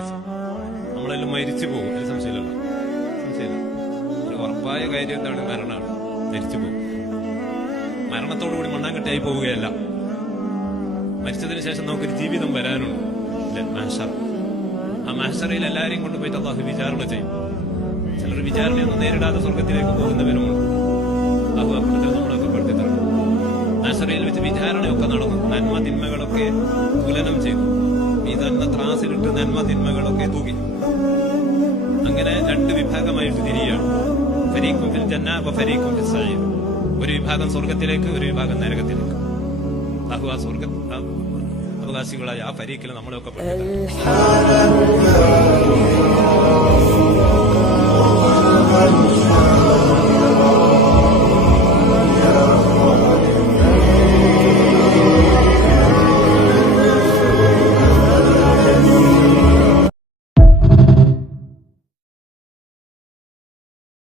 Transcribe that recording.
നമ്മളെല്ലാം മരിച്ചു പോകും, ഒരു സംശയമില്ല. ഒരു ഉറപ്പായ കാര്യം എന്താണ്? മരണമാണ്. മരിച്ചു പോകും. മരണത്തോടുകൂടി മണ്ണാങ്കട്ടയായി പോവുകയല്ല. മരിച്ചതിന് ശേഷം നമുക്കൊരു ജീവിതം വരാനുണ്ട്. മഹ്ശർ. ആ മഹ്ശറിൽ എല്ലാവരെയും കൊണ്ടുപോയിട്ട് അല്ലാഹു വിചാരണ ചെയ്യും. ചിലർ വിചാരണയൊന്നും നേരിടാതെ സ്വർഗത്തിലേക്ക് പോകുന്നവരുമുണ്ട്. അല്ലാഹു ആ കൂട്ടത്തിൽ നമ്മളൊക്കെ പെടുത്തി തരണം. മഹ്ശറിൽ വെച്ച് വിചാരണയൊക്കെ നടന്നു. നന്മ തിന്മകളൊക്കെ തുലനം ചെയ്തു. മീസാനിന്റെ ത്രാസിലിട്ട് നന്മ തിന്മകളൊക്കെ തൂക്കി. അങ്ങനെ രണ്ട് വിഭാഗമായിട്ട് തിരിയാണ്. ഫരീഖുൻ ഫിൽ ജന്ന വ ഫരീഖുൻ ഫിസ് സഈർ. ഒരു വിഭാഗം സ്വർഗത്തിലേക്ക്, ഒരു വിഭാഗം നരകത്തിലേക്ക്. അല്ലാഹു ആ സ്വർഗ അവകാശികളായ ആ ഫരീഖിൽ നമ്മളെയൊക്കെ പെടുത്തി തരണം.